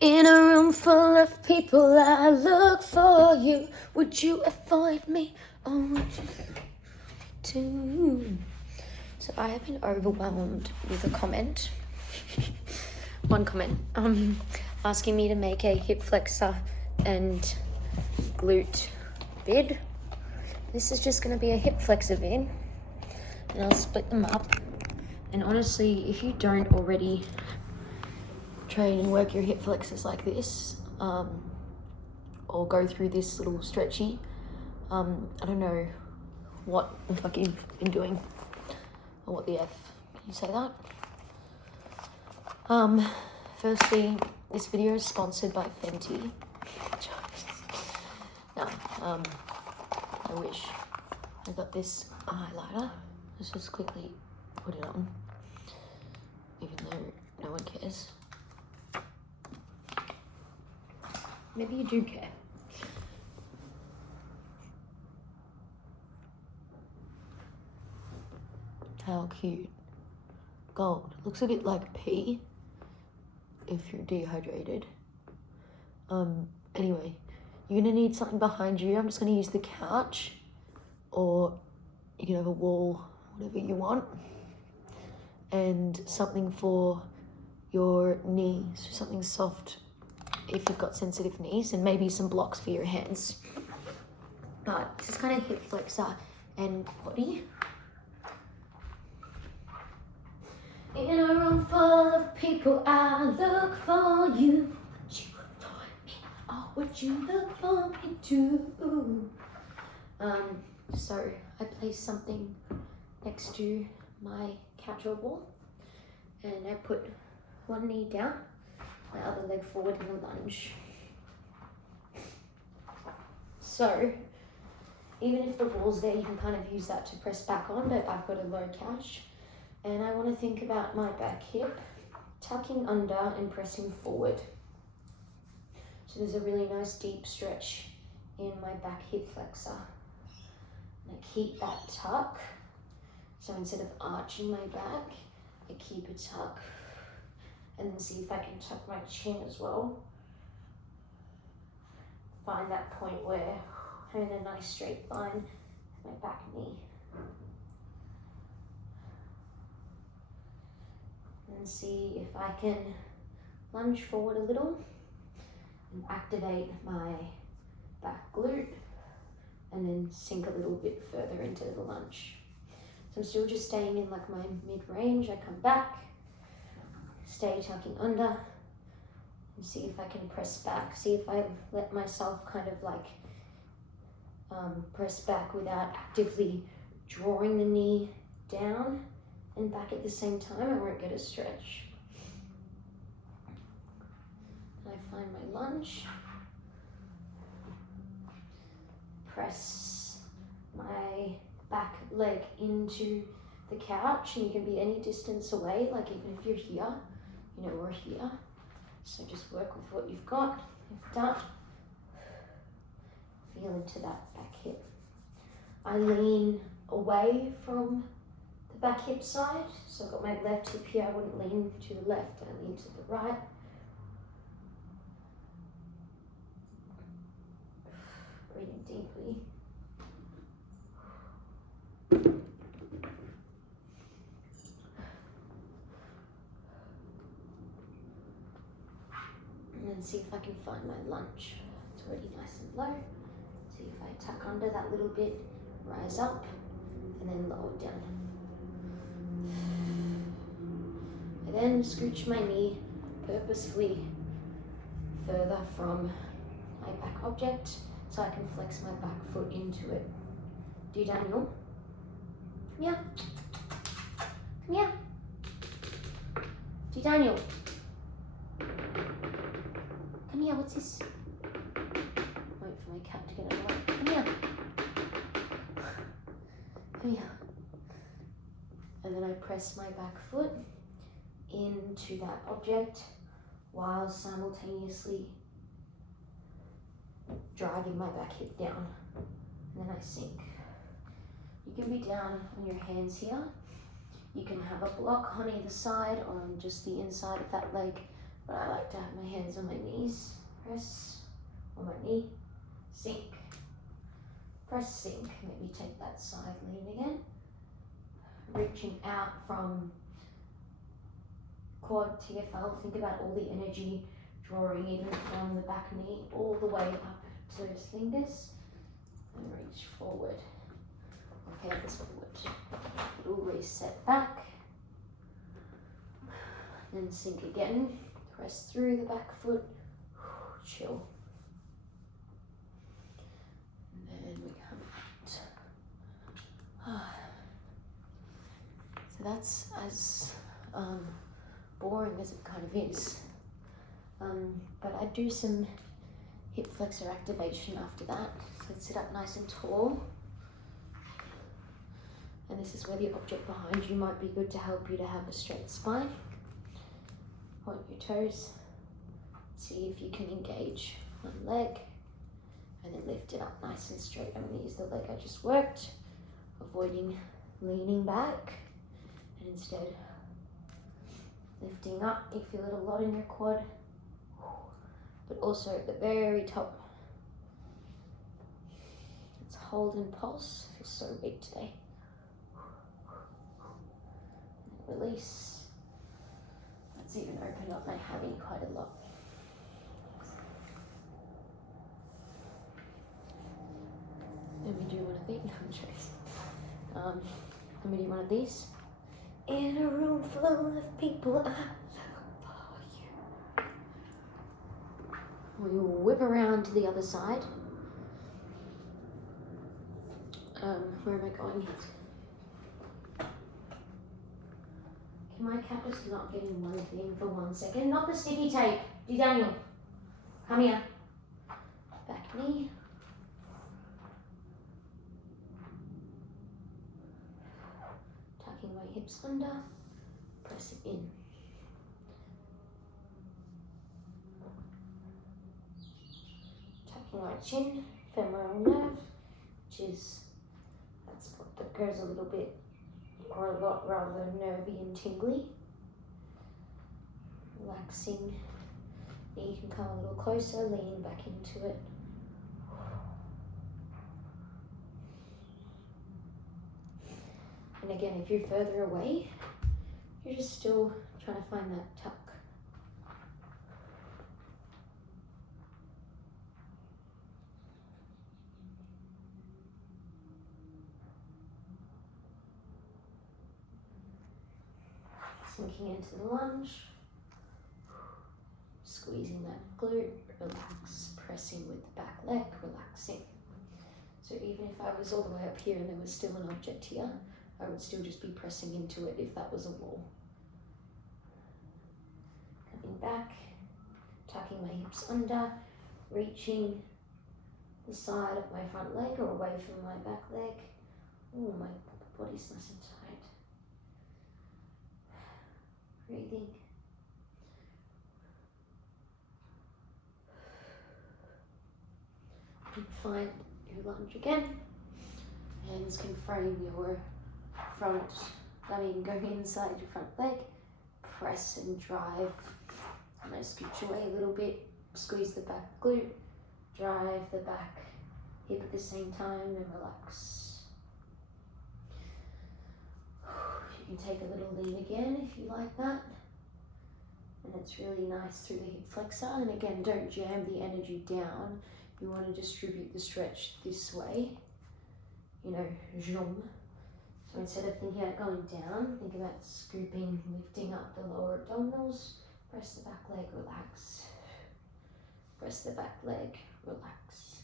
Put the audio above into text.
In a room full of people, I look for you. Would you avoid me, or would you too? So I have been overwhelmed with a comment. One comment, asking me to make a hip flexor and glute vid. This is just going to be a hip flexor vid, and I'll split them up. And honestly, if you don't already train and work your hip flexors like this, or go through this little stretchy, I don't know what the fuck you've been doing, or what the F, can you say that? Firstly, this video is sponsored by Fenty. No, I wish. I got this highlighter. Let's just quickly put it on, even though no one cares. Maybe you do care. How cute. Gold. Looks a bit like pee if you're dehydrated. Anyway, you're gonna need something behind you. I'm just gonna use the couch, or you can have a wall, whatever you want. And something for your knees, something soft if you've got sensitive knees, and maybe some blocks for your hands. But this is kind of hip flexor and quaddy. In a room full of people, I look for you. Would you avoid me, or would you look for me too? So I place something next to my couch or wall, and I put one knee down, my other leg forward in a lunge. So even if the wall's there, you can kind of use that to press back on, but I've got a low couch. And I want to think about my back hip, tucking under and pressing forward. So there's a really nice deep stretch in my back hip flexor. And I keep that tuck. So instead of arching my back, I keep a tuck. And then see if I can tuck my chin as well. Find that point where I'm in a nice straight line with my back knee. And see if I can lunge forward a little and activate my back glute, and then sink a little bit further into the lunge. So I'm still just staying in like my mid-range. I come back, stay tucking under, and see if I can press back. See if I let myself kind of like press back without actively drawing the knee down and back at the same time. I won't get a stretch. And I find my lunge. Press my back leg into the couch, and you can be any distance away, like even if you're here, you know, we're here. So just work with what you've got. If not, feel into that back hip. I lean away from the back hip side. So I've got my left hip here. I wouldn't lean to the left, I lean to the right. Breathing deeply. And then see if I can find my lunge. It's already nice and low. See if I tuck under that little bit, rise up, and then lower down. I then scooch my knee purposefully further from my back object so I can flex my back foot into it. Do Daniel? Come here. Come here. Do Daniel? Come here, what's this? Wait for my cat to get out of the way. Come here. Come here. And then I press my back foot into that object while simultaneously driving my back hip down. And then I sink. You can be down on your hands here. You can have a block on either side or on just the inside of that leg But I like to have my hands on my knees. Press on my knee, sink, press, sink. Maybe take that side lean again. Reaching out from quad, TFL, think about all the energy drawing even from the back knee all the way up to those fingers, and reach forward, or hands forward. Little reset back, then sink again, press through the back foot, chill. And then we come out. So that's as boring as it kind of is. But I do some hip flexor activation after that. So sit up nice and tall. And this is where the object behind you might be good to help you to have a straight spine. Point your toes. See if you can engage one leg. And then lift it up nice and straight. I'm going to use the leg I just worked, avoiding leaning back. And instead, lifting up. You feel it a lot in your quad. But also at the very top. Let's hold and pulse. I feel so weak today. Release. Let's even open up my hammy quite a lot. Let me do one of these. No, I'm joking. Let me do one of these. In a room full of people, I look for you. We will whip around to the other side. Where am I going? Can my cat just not get in one thing for 1 second? Not the sticky tape. D. Daniel, come here. Back knee. Tucking my hips under. Press it in. Tucking my chin, femoral nerve, which is, that's what that goes a little bit, or a lot rather nervy and tingly. Relaxing. You can come a little closer, leaning back into it. And again, if you're further away, you're just still trying to find that tuck. Sinking into the lunge, squeezing that glute, relax, pressing with the back leg, relaxing. So even if I was all the way up here and there was still an object here, I would still just be pressing into it if that was a wall. Coming back, tucking my hips under, reaching the side of my front leg or away from my back leg. Oh, my body's nice and tight. Breathing. And find your lunge again. Hands can frame your front, go inside your front leg. Press and drive. I'm going to scooch away a little bit. Squeeze the back glute. Drive the back hip at the same time and relax. You can take a little lean again if you like that. And it's really nice through the hip flexor. And again, don't jam the energy down. You want to distribute the stretch this way. You know, zoom. So instead of thinking about going down, think about scooping, lifting up the lower abdominals. Press the back leg, relax. Press the back leg, relax.